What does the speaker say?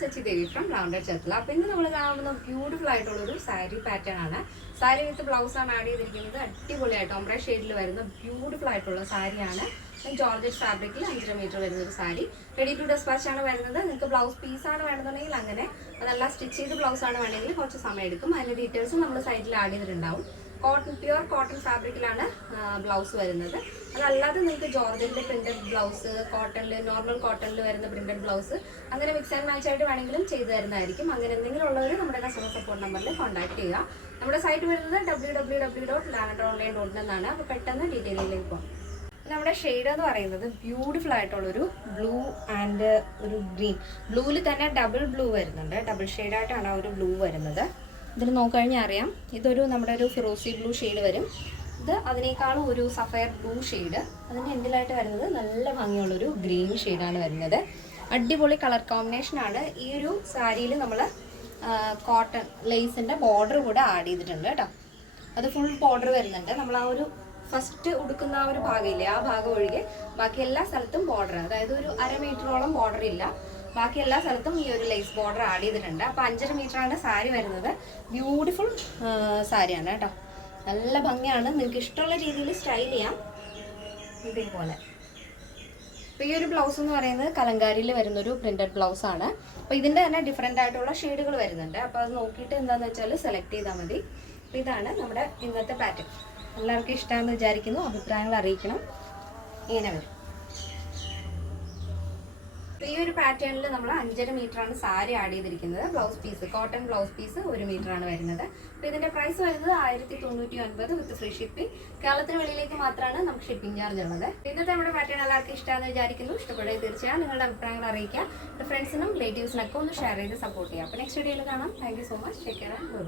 Sachi Devi from റൗണ്ടർ ചേർത്തല അപ്പോൾ ഇന്ന് നമ്മൾ കാണുന്ന ബ്യൂട്ടിഫുൾ ആയിട്ടുള്ള ഒരു സാരി പാറ്റേൺ ആണ്. സാരി വിത്ത് ബ്ലൗസ് ആണ് ആഡ് ചെയ്തിരിക്കുന്നത്. അടിപൊളിയായിട്ട് ഒമ്പ്ര ഷെയ്ഡിൽ വരുന്ന ബ്യൂട്ടിഫുൾ ആയിട്ടുള്ള സാരിയാണ് ജോർജറ്റ് ഫാബ്രിക്കിൽ അഞ്ചര മീറ്റർ വരുന്ന ഒരു സാരി റെഡി ടു ഡെസ്പാച്ച് ആണ് വരുന്നത്. നിങ്ങൾക്ക് ബ്ലൗസ് പീസ് ആണ് വേണമെന്നുണ്ടെങ്കിൽ അങ്ങനെ. അതല്ല സ്റ്റിച്ച് ചെയ്ത് ബ്ലൗസ് ആണ് വേണമെങ്കിൽ കുറച്ച് സമയം എടുക്കും. അതിന്റെ ഡീറ്റെയിൽസ് നമ്മൾ സൈറ്റിൽ ആഡ് ചെയ്തിട്ടുണ്ടാവും. കോട്ടൺ പ്യുവർ കോട്ടൺ ഫാബ്രിക്കിലാണ് ബ്ലൗസ് വരുന്നത്. അതല്ലാതെ നിങ്ങൾക്ക് ജോർജിന്റെ പ്രിന്റഡ് ബ്ലൗസ് കോട്ടണിൽ നോർമൽ കോട്ടണിൽ വരുന്ന പ്രിന്റഡ് ബ്ലൗസ് അങ്ങനെ മിക്സ് ആൻഡ് മാച്ച് ആയിട്ട് വേണമെങ്കിലും ചെയ്തു തരുന്നതായിരിക്കും. അങ്ങനെ എന്തെങ്കിലും ഉള്ളവർ നമ്മുടെ കസ്റ്റമർ സപ്പോർട്ട് നമ്പറിൽ കോൺടാക്ട് ചെയ്യുക. നമ്മുടെ സൈറ്റ് വരുന്നത് W W W dot lander online dot എന്നാണ് അപ്പോൾ പെട്ടെന്ന് ഡീറ്റെയിലേക്ക് പോകാം. നമ്മുടെ ഷെയ്ഡ് എന്ന് പറയുന്നത് ബ്യൂട്ടിഫുൾ ആയിട്ടുള്ളൊരു ബ്ലൂ ആൻഡ് ഒരു ഗ്രീൻ ബ്ലൂവിൽ തന്നെ ഡബിൾ ബ്ലൂ വരുന്നുണ്ട്. ഡബിൾ ഷെയ്ഡായിട്ടാണ് ആ ഒരു ബ്ലൂ വരുന്നത്. ഇതിൽ നോക്കിക്കഴിഞ്ഞാൽ അറിയാം. ഇതൊരു നമ്മുടെ ഒരു ഫിറോസി ബ്ലൂ ഷെയ്ഡ് വരും. ഇത് അതിനേക്കാളും ഒരു സഫയർ ബ്ലൂ ഷെയ്ഡ് അതിന്റെ എൻഡിലായിട്ട് വരുന്നത് നല്ല ഭംഗിയുള്ളൊരു ഗ്രീൻ ഷെയ്ഡാണ് വരുന്നത്. അടിപൊളി കളർ കോമ്പിനേഷനാണ് ഈ ഒരു സാരിയിൽ നമ്മൾ കോട്ടൺ ലേസിന്റെ ബോർഡർ കൂടെ ആഡ് ചെയ്തിട്ടുണ്ട് കേട്ടോ. അത് ഫുൾ ബോർഡർ വരുന്നുണ്ട്. നമ്മൾ ആ ഒരു ഫസ്റ്റ് ഉടുക്കുന്ന ആ ഒരു ഭാഗമില്ലേ ആ ഭാഗം ഒഴികെ ബാക്കി എല്ലാ സ്ഥലത്തും ബോർഡർ അതായത് ഒരു അര മീറ്ററോളം ബോർഡർ ഇല്ല. ബാക്കി എല്ലാ സ്ഥലത്തും ഈ ഒരു ലേസ് ബോർഡർ ആഡ് ചെയ്തിട്ടുണ്ട്. അപ്പോൾ അഞ്ചര മീറ്ററാണ് സാരി വരുന്നത്. ബ്യൂട്ടിഫുൾ സാരിയാണ് കേട്ടോ. നല്ല ഭംഗിയാണ്. നിങ്ങൾക്ക് ഇഷ്ടമുള്ള രീതിയിൽ സ്റ്റൈൽ ചെയ്യാം. ഇതേപോലെ. അപ്പോൾ ഈ ഒരു ബ്ലൗസ് എന്ന് പറയുന്നത് കലങ്കാരിയിൽ വരുന്ന ഒരു പ്രിന്റഡ് ബ്ലൗസ് ആണ്. അപ്പോൾ ഇതിന്റെ തന്നെ ഡിഫറെന്റ് ആയിട്ടുള്ള ഷെയ്ഡുകൾ വരുന്നുണ്ട്. അപ്പോൾ അത് നോക്കിയിട്ട് എന്താണെന്ന് വെച്ചാൽ സെലക്ട് ചെയ്താൽ മതി. അപ്പോൾ ഇതാണ് നമ്മുടെ ഇന്നത്തെ പാറ്റേൺ എല്ലാവർക്കും ഇഷ്ടമാണെന്ന് വിചാരിക്കുന്നു. അഭിപ്രായങ്ങൾ അറിയിക്കണം. ഇങ്ങനെ വരും. ഈ ഒരു പാറ്റേണിൽ നമ്മൾ അഞ്ചര ആണ് സാരി ആഡ് ചെയ്തിരിക്കുന്നത്. Blouse piece cotton blouse piece ഒരു ആണ് വരുന്നത്. അപ്പോൾ ഇതിന്റെ പ്രൈസ് വരുന്നത് ആയിരത്തി തൊണ്ണൂറ്റി ഒൻപത് വിത്ത് ഫ്രീ ഷിപ്പിംഗ് കേരളത്തിന് വെളിയിലേക്ക് മാത്രമാണ് നമുക്ക് ഷിപ്പിംഗ് ചാർജ് ഉള്ളത്. ഇന്നത്തെ നമ്മുടെ പാറ്റേൺ എല്ലാവർക്കും ഇഷ്ടമാണെന്ന് വിചാരിക്കുന്നു. ഇഷ്ടപ്പെടുക തീർച്ചയായും നിങ്ങളുടെ അഭിപ്രായങ്ങൾ അറിയിക്കുക. ഫ്രണ്ട്സിനും റിലേറ്റീവ്സിനൊക്കെ ഒന്ന് ഷെയർ ചെയ്ത് സപ്പോർട്ട് ചെയ്യുക. അപ്പോൾ നെക്സ്റ്റ് വീഡിയോയിൽ കാണാം. Thank so much take care and bye